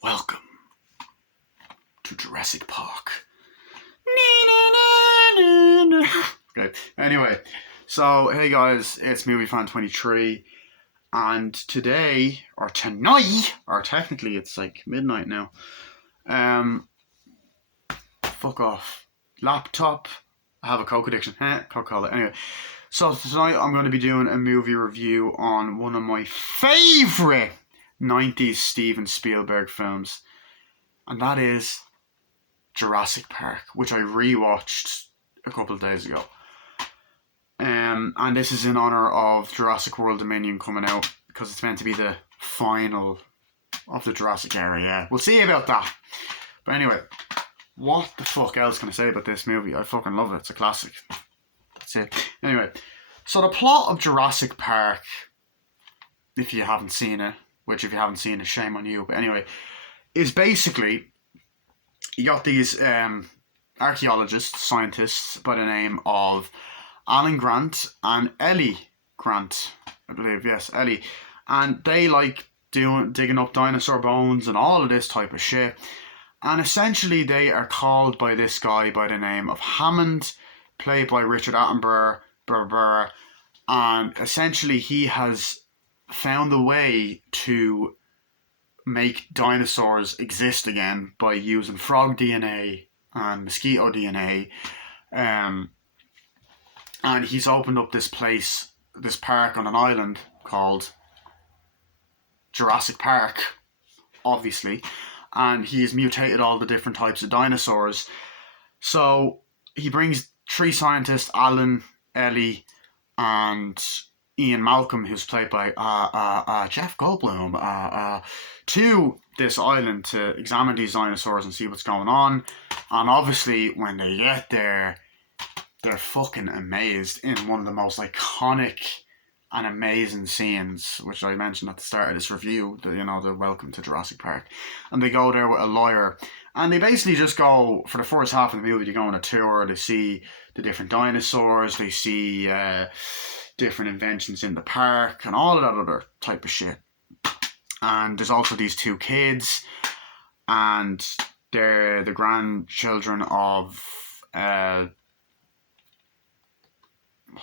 Welcome to Jurassic Park. Okay, anyway, so hey guys, it's MovieFan23, and today, or tonight, or technically it's like midnight now, fuck off. Laptop, I have a Coke addiction, Coca-Cola, anyway. So tonight I'm going to be doing a movie review on one of my favourite 90s Steven Spielberg films, and that is Jurassic Park, which I rewatched a couple of days ago. And this is in honour of Jurassic World Dominion coming out, because it's meant to be the final of the Jurassic era, yeah. We'll see about that. But anyway, what the fuck else can I say about this movie? I fucking love it. It's a classic. That's it. Anyway, so the plot of Jurassic Park, if you haven't seen it, which if you haven't seen it, shame on you. But anyway, is basically you got these archaeologists, scientists by the name of Alan Grant and Ellie Grant, I believe, yes, Ellie. And they like digging up dinosaur bones and all of this type of shit. And essentially they are called by this guy by the name of Hammond, played by Richard Attenborough, and essentially he has found a way to make dinosaurs exist again by using frog DNA and mosquito DNA. And he's opened up this park on an island called Jurassic Park, obviously, and he's mutated all the different types of dinosaurs. So he brings three scientists, Alan, Ellie, and Ian Malcolm, who's played by Jeff Goldblum, to this island to examine these dinosaurs and see what's going on. And obviously, when they get there, they're fucking amazed in one of the most iconic and amazing scenes, which I mentioned at the start of this review, the welcome to Jurassic Park. And they go there with a lawyer, and they basically just go, for the first half of the movie, they go on a tour, they see the different dinosaurs, they see different inventions in the park, and all of that other type of shit. And there's also these two kids, and they're the grandchildren of what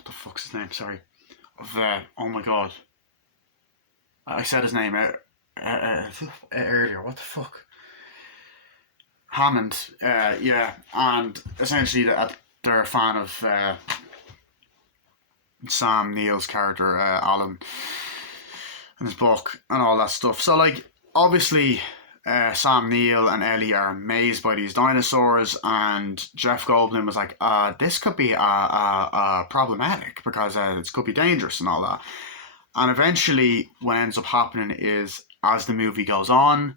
the fuck's his name? Sorry, of oh my god, I said his name earlier. What the fuck? Hammond. Yeah, and essentially they're a fan of Sam Neill's character, Alan, in his book and all that stuff. So obviously Sam Neill and Ellie are amazed by these dinosaurs, and Jeff Goldblum was like, this could be problematic because it could be dangerous and all that. And eventually what ends up happening is, as the movie goes on,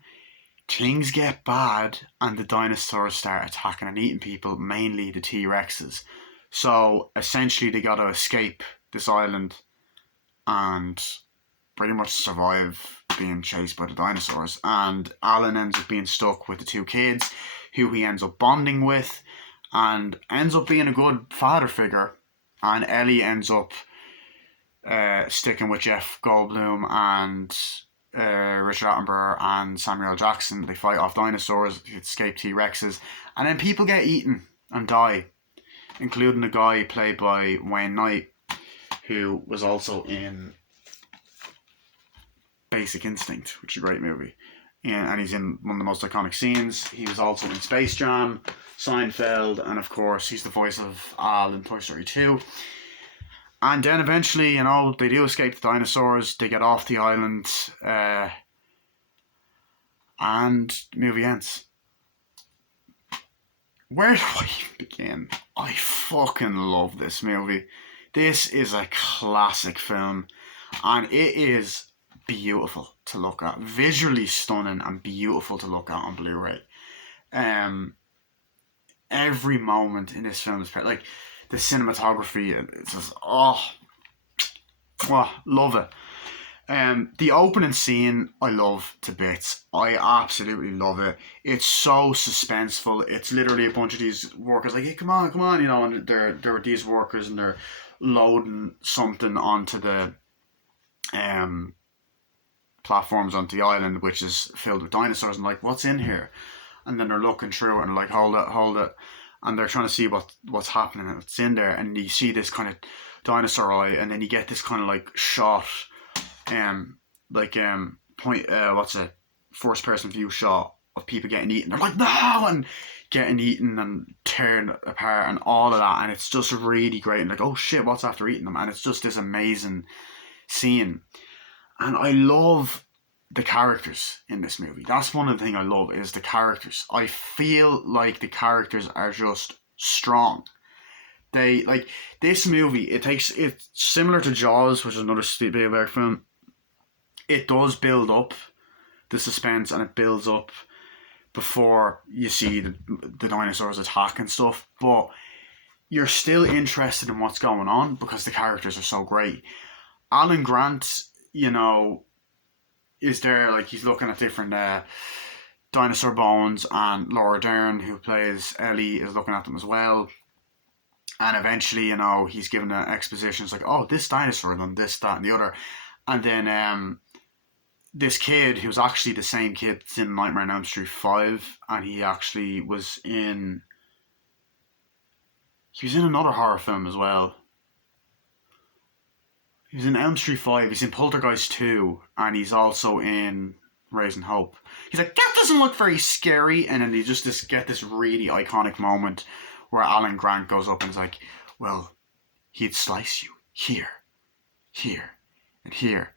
things get bad and the dinosaurs start attacking and eating people, mainly the T-Rexes. So essentially they got to escape this island and pretty much survive being chased by the dinosaurs. And Alan ends up being stuck with the two kids, who he ends up bonding with and ends up being a good father figure. And Ellie ends up sticking with Jeff Goldblum and Richard Attenborough and Samuel L. Jackson. They fight off dinosaurs, escape T-Rexes, and then people get eaten and die, including the guy played by Wayne Knight, who was also in Basic Instinct, which is a great movie. Yeah, and he's in one of the most iconic scenes. He was also in Space Jam, Seinfeld, and of course he's the voice of Al in Toy Story 2. And then eventually, they do escape the dinosaurs, they get off the island, and the movie ends. Where do I even begin? I fucking love this movie. This is a classic film, and it is beautiful to look at, visually stunning and beautiful to look at on Blu-ray. Every moment in this film is perfect. The cinematography, it's just love it. The opening scene I love to bits. I absolutely love it. It's so suspenseful. It's literally a bunch of these workers hey, come on, and they're these workers and they're loading something onto the platforms onto the island, which is filled with dinosaurs, and like, what's in here? And then they're looking through it and like, hold it, and they're trying to see what's happening and what's in there, and you see this kind of dinosaur eye, and then you get this kind of like shot, point, what's it, first person view shot of people getting eaten. They're like, no, and getting eaten and tearing apart and all of that, and it's just really great. And like, oh shit, what's after eating them? And it's just this amazing scene. And I love the characters in this movie. That's one of the things I love, is the characters. I feel like the characters are just strong. They, like, this movie, it's similar to Jaws, which is another Spielberg film. It does build up the suspense, and it builds up before you see the dinosaurs attack and stuff, but you're still interested in what's going on because the characters are so great. Alan Grant, is there, like, he's looking at different dinosaur bones, and Laura Dern, who plays Ellie, is looking at them as well. And eventually, he's given an exposition. It's like, oh, this dinosaur done this, that, and the other. And then this kid, who's actually the same kid that's in Nightmare on Elm Street 5, and he actually was in... He was in another horror film as well. He was in Elm Street 5, he's in Poltergeist 2, and he's also in Raising Hope. He's like, that doesn't look very scary, and then you just get this really iconic moment where Alan Grant goes up and is like, well, he'd slice you here, here, and here.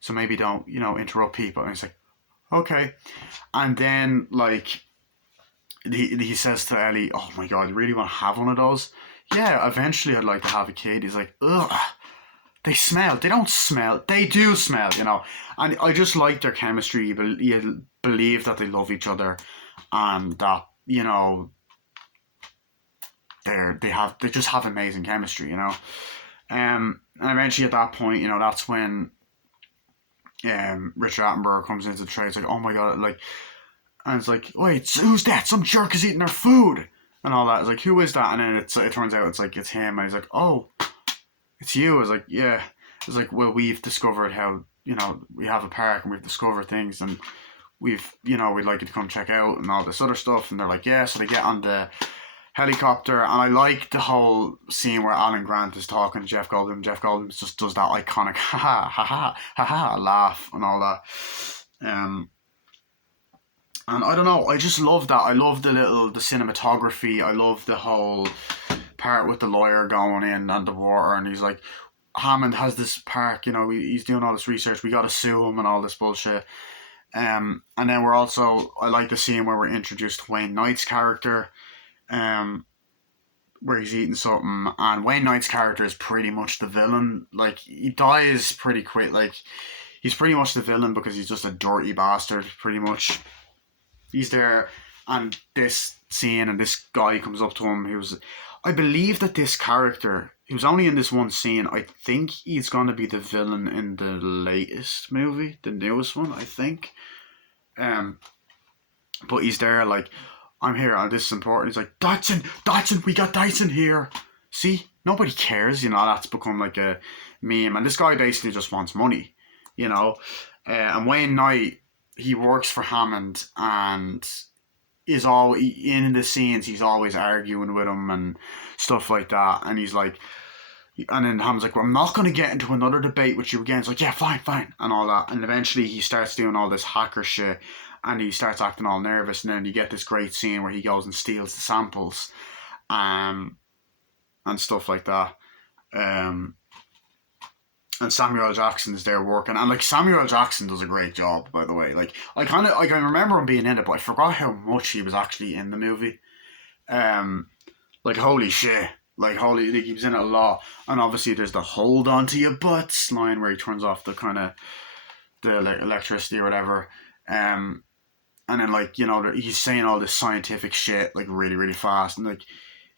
So maybe don't, interrupt people. And he's like, okay. And then, like, he says to Ellie, oh my God, you really want to have one of those? Yeah, eventually I'd like to have a kid. He's like, ugh, they smell. They don't smell. They do smell, And I just like their chemistry. You believe that they love each other, and that, they just have amazing chemistry, And eventually at that point, that's when Richard Attenborough comes into the tray. It's like, oh my God, like, and it's like, wait, who's that? Some jerk is eating our food and all that. It's like, who is that? And then it turns out it's him, and he's like, oh, it's you. I was like, yeah. It's like, well, we've discovered how, we have a park and we've discovered things, and we'd like you to come check out and all this other stuff. And they're like, yeah. So they get on the helicopter, and I like the whole scene where Alan Grant is talking to Jeff Goldblum. Jeff Goldblum just does that iconic ha ha ha ha ha laugh and all that. And I don't know, I just love that. I love the cinematography. I love the whole part with the lawyer going in and the water, and he's like, Hammond has this park, he's doing all this research, we gotta sue him and all this bullshit. And then I like the scene where we're introduced to Wayne Knight's character, where he's eating something, and Wayne Knight's character is pretty much the villain. Like, he dies pretty quick. Like, he's pretty much the villain because he's just a dirty bastard, pretty much. He's there, and this scene, and this guy comes up to him. I believe that this character, he was only in this one scene. I think he's going to be the villain in the latest movie, the newest one, I think. But he's there, like, I'm here, and this is important. He's like, Dyson, we got Dyson here. See, nobody cares, that's become like a meme. And this guy basically just wants money, And Wayne Knight, he works for Hammond, and is all in the scenes. He's always arguing with him and stuff like that. And he's like, and then Hammond's like, well, I'm not going to get into another debate with you again. It's like, yeah, fine, and all that. And eventually he starts doing all this hacker shit, and he starts acting all nervous, and then you get this great scene where he goes and steals the samples, and stuff like that. And Samuel L. Jackson is there working, and like, Samuel L. Jackson does a great job, by the way. Like, I remember him being in it, but I forgot how much he was actually in the movie. Like, holy shit. Like, he was in it a lot. And obviously there's the hold on to your butts line where he turns off the kind of the electricity or whatever. And then, like, he's saying all this scientific shit, like, really, really fast. And, like,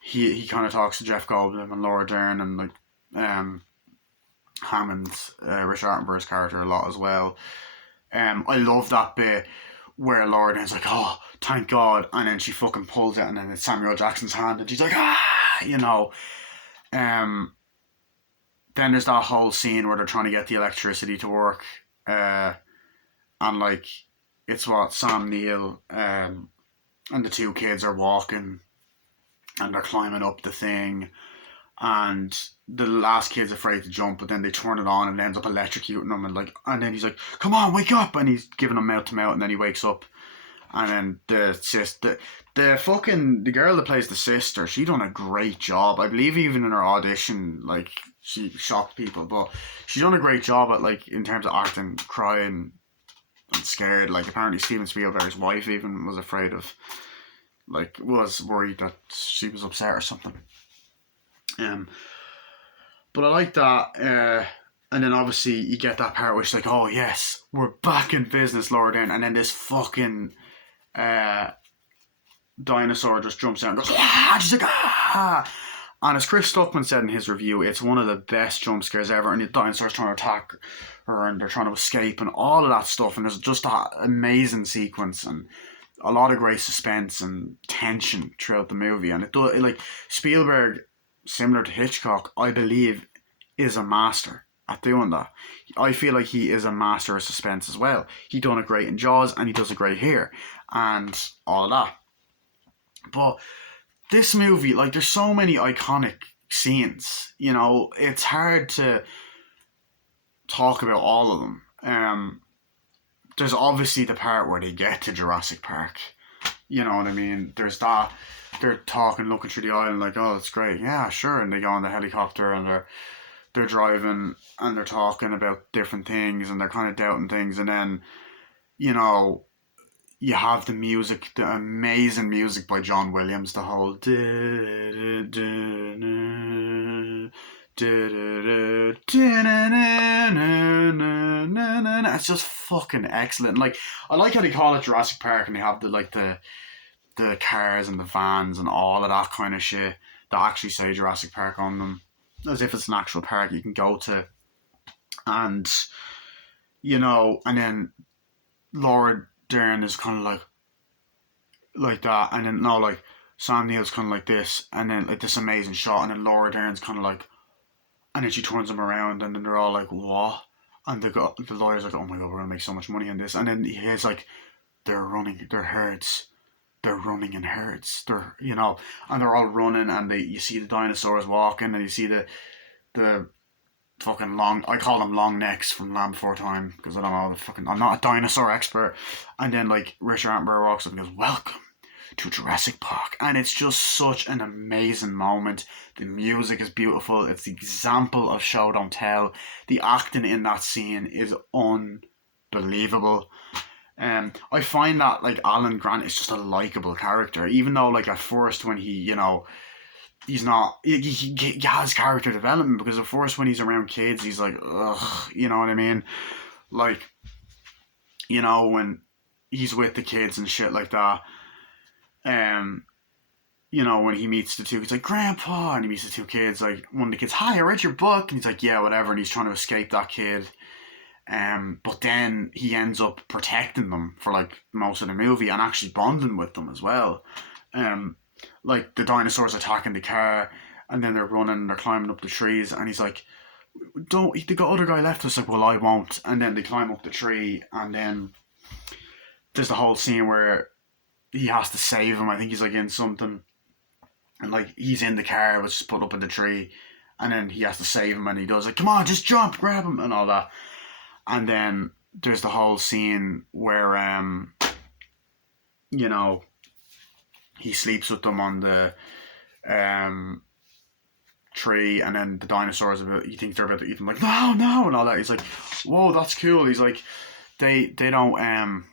he kind of talks to Jeff Goldblum and Laura Dern and, like, Hammond's, Richard Attenborough's character a lot as well. I love that bit where Laura Dern's like, oh, thank God. And then she fucking pulls it, and then it's Samuel Jackson's hand, and she's like, Then there's that whole scene where they're trying to get the electricity to work. and like it's what Sam Neill and the two kids are walking and they're climbing up the thing, and the last kid's afraid to jump, but then they turn it on and it ends up electrocuting him, and like, and then he's like, "Come on, wake up!" and he's giving him mouth to mouth, and then he wakes up, and then the girl that plays the sister, she done a great job. I believe even in her audition, like she shocked people, but she done a great job at like in terms of acting, crying and scared. Like apparently Steven Spielberg's wife even was afraid of, like, was worried that she was upset or something. Um, but I like that. And then obviously you get that part where it's like, oh yes, we're back in business, Laura Dern, and then this fucking uh, dinosaur just jumps out and goes, yeah, she's like, ah. And as Chris Stuckman said in his review, it's one of the best jump scares ever, and the dinosaur's trying to attack her and they're trying to escape and all of that stuff, and there's just that amazing sequence and a lot of great suspense and tension throughout the movie. And like Spielberg, similar to Hitchcock, I believe is a master at doing that. I feel like he is a master of suspense as well. He done it great in Jaws and he does it great here and all of that. But this movie, like, there's so many iconic scenes. You know, it's hard to talk about all of them. There's obviously the part where they get to Jurassic Park. You know what I mean? There's that. They're talking, looking through the island, like, oh, it's great. Yeah, sure. And they go on the helicopter and they're driving and they're talking about different things and they're kind of doubting things. And then, you know, you have the music, the amazing music by John Williams, the whole it's just fucking excellent. Like, I like how they call it Jurassic Park and they have the cars and the vans and all of that kind of shit that actually say Jurassic Park on them, as if it's an actual park you can go to. And you know, and then Laura Dern is kind of like that, and then no, like Sam Neill's kind of like this, and then like this amazing shot, and then Laura Dern's kind of like, and then she turns them around, and then they're all like, what? And the lawyer's like, oh my god, we're gonna make so much money on this, and then he's like, they're running, they're herds, they're running in herds, they're, you know, and they're all running, and you see the dinosaurs walking, and you see the fucking long, I call them long necks from Land Before Time because I don't know the fucking, I'm not a dinosaur expert. And then like Richard Attenborough walks up and goes, welcome to Jurassic Park, and it's just such an amazing moment. The music is beautiful, it's the example of show don't tell. The acting in that scene is unbelievable. I find that like Alan Grant is just a likable character, even though like at first when he, you know, he's not, he has character development, because at first when he's around kids he's like, ugh, you know what I mean, like, you know, when he's with the kids and shit like that, you know, when he meets the two kids, like, grandpa, and he meets the two kids, like, one of the kids, hi, I read your book, and he's like, yeah, whatever, and he's trying to escape that kid, but then he ends up protecting them for like most of the movie and actually bonding with them as well. Like the dinosaurs attacking the car, and then they're running and they're climbing up the trees, and he's like, don't, the other guy left us, like, well, I won't. And then they climb up the tree, and then there's the whole scene where he has to save him. I think he's like in something, and like he's in the car which is put up in the tree, and then he has to save him, and he does like, come on, just jump, grab him, and all that. And then there's the whole scene where you know, he sleeps with them on the tree, and then the dinosaurs, he thinks they're about to eat him, like, no, and all that. He's like, whoa, that's cool. He's like, they don't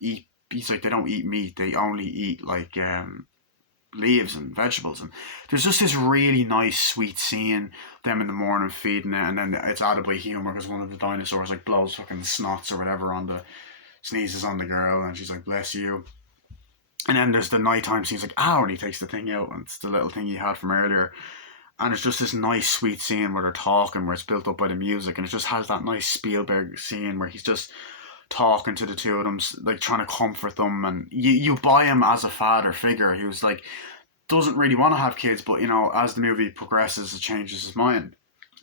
eat, he's like, they don't eat meat, they only eat like leaves and vegetables. And there's just this really nice sweet scene, them in the morning feeding it, and then it's added by humor because one of the dinosaurs like blows fucking snots or whatever on the, sneezes on the girl, and she's like, bless you. And then there's the nighttime scene. He's like, ow, and he takes the thing out, and it's the little thing he had from earlier. And it's just this nice, sweet scene where they're talking, where it's built up by the music, and it just has that nice Spielberg scene where he's just talking to the two of them, like trying to comfort them, and you buy him as a father figure who's like, doesn't really want to have kids, but you know, as the movie progresses, it changes his mind.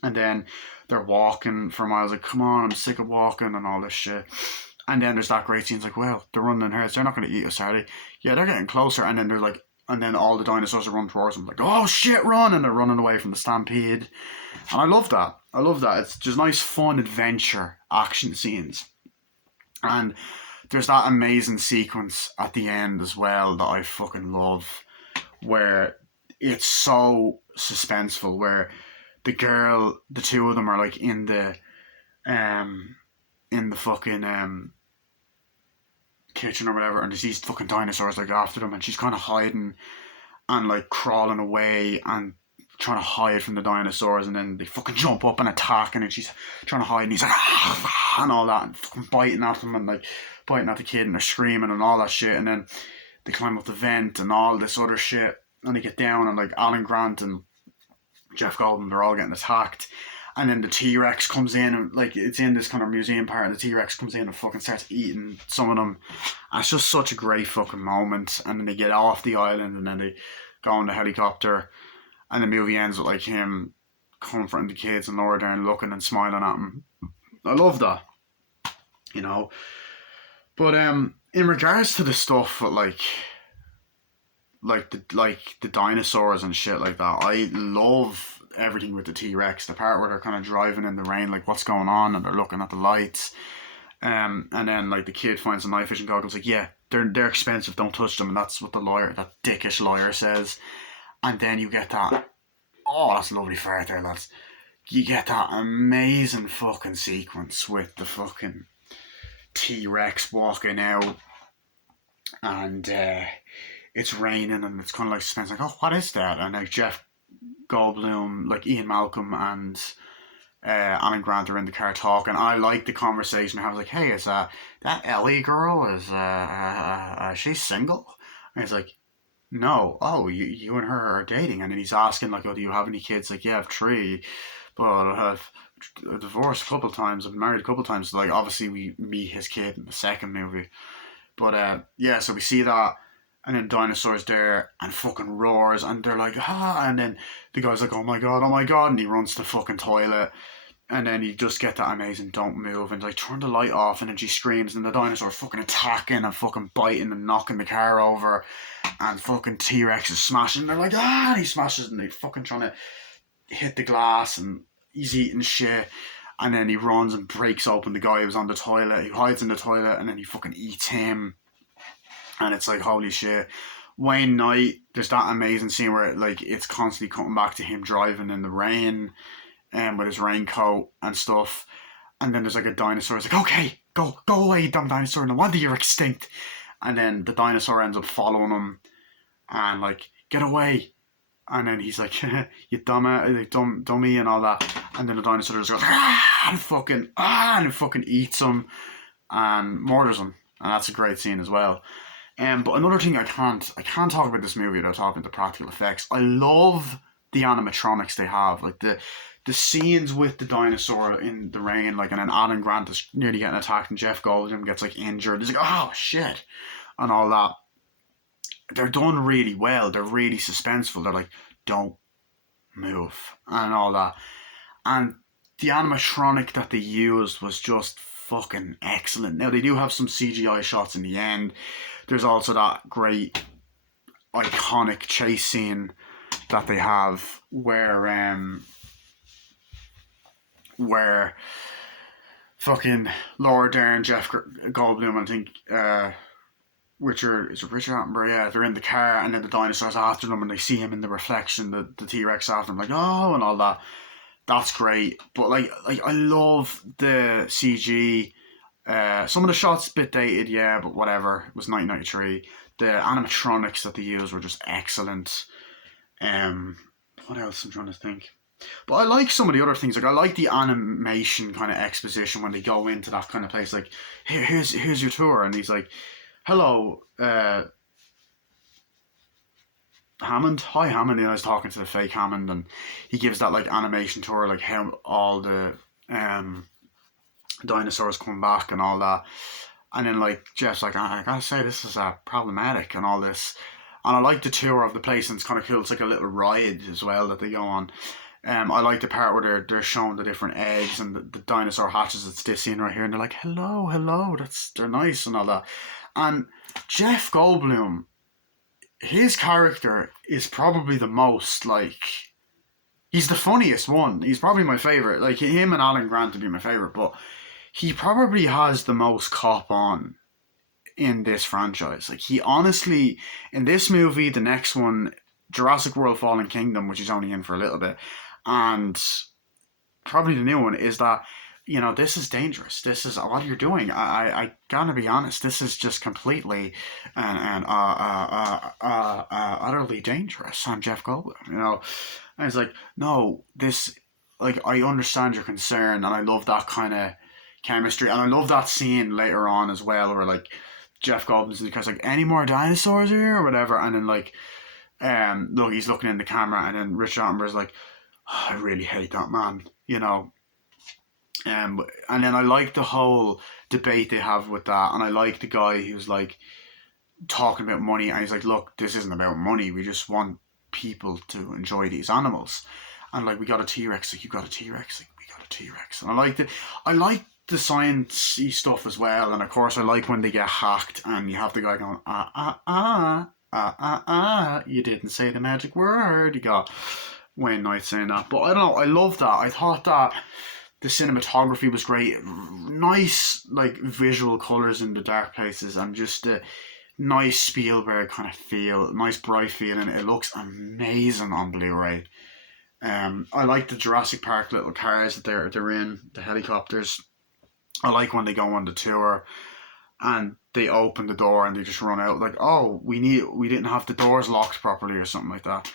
And then they're walking for miles, like, come on, I'm sick of walking and all this shit. And then there's that great scene, it's like, well, they're running in herds, they're not going to eat us, are they? Yeah, they're getting closer. And then they're like, and then all the dinosaurs are running towards them, like, oh shit, run! And they're running away from the stampede. And I love that. I love that. It's just nice, fun adventure action scenes. And there's that amazing sequence at the end as well that I fucking love, where it's so suspenseful, where the two of them are like in the fucking kitchen or whatever, and there's these fucking dinosaurs like after them, and she's kind of hiding and like crawling away and trying to hide from the dinosaurs, and then they fucking jump up and attack, and then she's trying to hide, and he's like and all that, and fucking biting at them and like biting at the kid, and they're screaming and all that shit, and then they climb up the vent and all this other shit, and they get down, and like Alan Grant and Jeff Goldblum, they're all getting attacked. And then the T-Rex comes in, and like it's in this kind of museum part, and the T-Rex comes in and fucking starts eating some of them. And it's just such a great fucking moment. And then they get off the island, and then they go on the helicopter, and the movie ends with like him comforting the kids and Laura down looking and smiling at them. I love that, you know. But in regards to the stuff with like the dinosaurs and shit like that, I love everything with the T-Rex. The part where they're kind of driving in the rain, like what's going on, and they're looking at the lights. And then like the kid finds a night fishing goggles, like, yeah, they're expensive, don't touch them. And that's what that dickish lawyer says. And then you get that, oh, that's a lovely fart there, lads. You get that amazing fucking sequence with the fucking T-Rex walking out, and it's raining, and it's kind of like suspense, like, oh, what is that? And like Jeff Goldblum, like Ian Malcolm and Alan Grant are in the car talking. I like the conversation. I was like, hey, is that Ellie girl, is she single? And he's like, no. Oh, you and her are dating. And then he's asking like, oh, do you have any kids? Like, yeah, I have 3, but I have divorced a couple of times, I've been married a couple of times. Like, obviously we meet his kid in the second movie, but yeah, so we see that. And then dinosaurs there and fucking roars, and they're like, ah, and then the guy's like, oh my god, and he runs to the fucking toilet, and then you just get that amazing don't move, and like turn the light off, and then she screams, and the dinosaur's fucking attacking and fucking biting and knocking the car over, and fucking T-Rex is smashing, and they're like, ah, and he smashes, and they fucking trying to hit the glass, and he's eating shit. And then he runs and breaks open the guy who was on the toilet. He hides in the toilet, and then he fucking eats him. And it's like, holy shit. Wayne Knight, there's that amazing scene where like it's constantly coming back to him driving in the rain and with his raincoat and stuff. And then there's like a dinosaur. It's like, okay, go away, you dumb dinosaur. No wonder you're extinct. And then the dinosaur ends up following him and like, get away. And then he's like, you dummy and all that. And then the dinosaur just goes, and fucking eats him and murders him. And that's a great scene as well. But another thing I can't talk about this movie without talking about the practical effects. I love the animatronics they have, like the scenes with the dinosaur in the rain, like, and then Alan Grant is nearly getting attacked, and Jeff Goldblum gets like injured. He's like, oh shit, and all that. They're done really well. They're really suspenseful. They're like, don't move and all that. And the animatronic that they used was just fucking excellent. Now they do have some CGI shots in the end. There's also that great iconic chase scene that they have where fucking Laura Dern, Jeff Goldblum, I think Richard Attenborough, yeah, they're in the car, and then the dinosaurs after them, and they see him in the reflection, the T-Rex after them, like, oh, and all that. That's great. But like I love the CG. Some of the shots a bit dated, yeah, but whatever. It was 1993. The animatronics that they used were just excellent. What else I'm trying to think? But I like some of the other things. Like, I like the animation kind of exposition when they go into that kind of place. Like, here's your tour, and he's like, hello, Hammond. Hi, Hammond. And I was talking to the fake Hammond, and he gives that like animation tour, like how all the dinosaurs come back and all that. And then like Jeff's like, I gotta say, this is problematic and all this. And I like the tour of the place, and it's kind of cool. It's like a little ride as well that they go on. I like the part where they're showing the different eggs and the dinosaur hatches. It's this scene right here, and they're like, "Hello, hello." They're nice and all that. And Jeff Goldblum, his character is probably the most like. He's the funniest one. He's probably my favorite. Like him and Alan Grant would be my favorite, but he probably has the most cop on in this franchise. Like he honestly, in this movie, the next one, Jurassic World Fallen Kingdom, which he's only in for a little bit, and probably the new one, is that, this is dangerous. This is what you're doing. I gotta be honest. This is just completely and utterly dangerous. I'm Jeff Goldblum. And it's like, no, this, like, I understand your concern, and I love that kind of chemistry, and I love that scene later on as well, where like Jeff Goldblum's in the car's like, any more dinosaurs here or whatever, and then like, look, he's looking in the camera, and then Richard Attenborough's like, oh, I really hate that man. And then I like the whole debate they have with that, and I like the guy who's like talking about money, and he's like, look, this isn't about money. We just want people to enjoy these animals, and like, we got a T-Rex, like, you got a T-Rex, like, we got a T-Rex, and I like the sciencey stuff as well, and of course I like when they get hacked, and you have the guy going, you didn't say the magic word. You got Wayne Knight saying that, but I don't know, I love that. I thought that the cinematography was great, nice like visual colors in the dark places, and just the nice Spielberg kind of feel, nice bright feeling. It looks amazing on Blu-ray. I like the Jurassic Park little cars that they're in, the helicopters. I like when they go on the tour and they open the door and they just run out, like, oh, we didn't have the doors locked properly or something like that.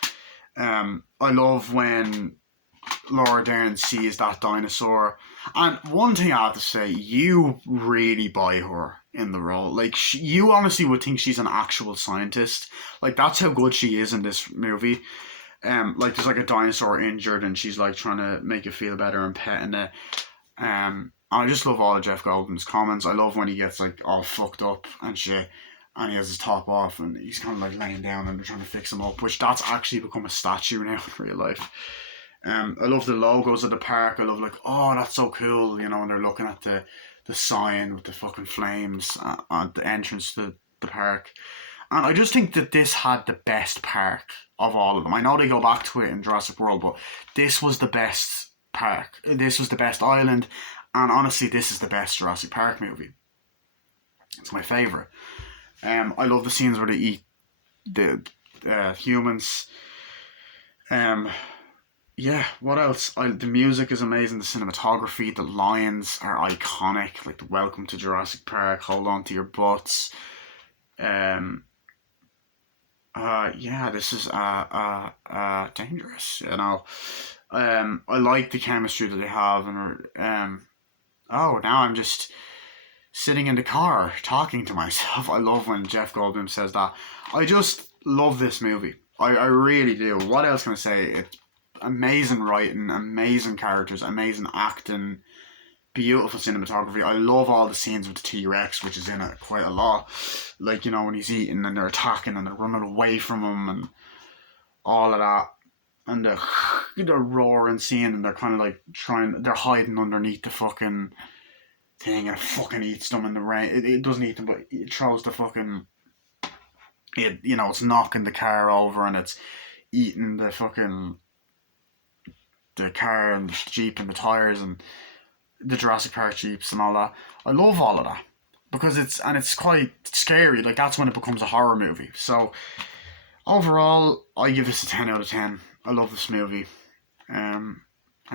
I love when Laura Dern sees that dinosaur. And one thing I have to say, you really buy her in the role. Like, you honestly would think she's an actual scientist. Like, that's how good she is in this movie. Like, there's like a dinosaur injured, and she's like trying to make it feel better and petting it. And I just love all of Jeff Goldblum's comments. I love when he gets like all fucked up and shit, and he has his top off, and he's kind of like laying down, and they're trying to fix him up, which that's actually become a statue now in real life. I love the logos of the park. I love, like, oh, that's so cool, and they're looking at the sign with the fucking flames at the entrance to the park. And I just think that this had the best park of all of them. I know they go back to it in Jurassic World, but this was the best park. This was the best island, and honestly, this is the best Jurassic Park movie. It's my favourite. I love the scenes where they eat the humans. Yeah, what else? The music is amazing. The cinematography, the lions are iconic. Like the "Welcome to Jurassic Park," "Hold on to your butts." Yeah, this is dangerous. I like the chemistry that they have, and oh, now I'm just sitting in the car talking to myself. I love when Jeff Goldblum says that. I just love this movie. I really do. What else can I say? It's amazing writing, amazing characters, amazing acting, beautiful cinematography. I love all the scenes with the T-Rex, which is in it quite a lot. Like, when he's eating and they're attacking and they're running away from him and all of that. And the roaring scene, and they're kind of like they're hiding underneath the fucking thing, and it fucking eats them in the rain. It doesn't eat them, but it throws the fucking, it's knocking the car over, and it's eating the car and the Jeep and the tires and the Jurassic Park Jeeps and all that. I love all of that because it's quite scary. Like, that's when it becomes a horror movie. So overall, I give this a 10 out of 10. I love this movie. And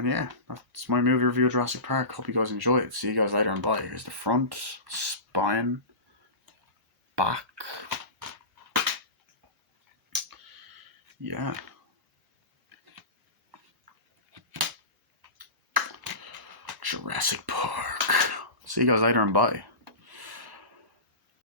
yeah, that's my movie review of Jurassic Park. Hope you guys enjoy it. See you guys later, and bye. Here's the front, spine, back. Yeah. Jurassic Park. See you guys later, and bye.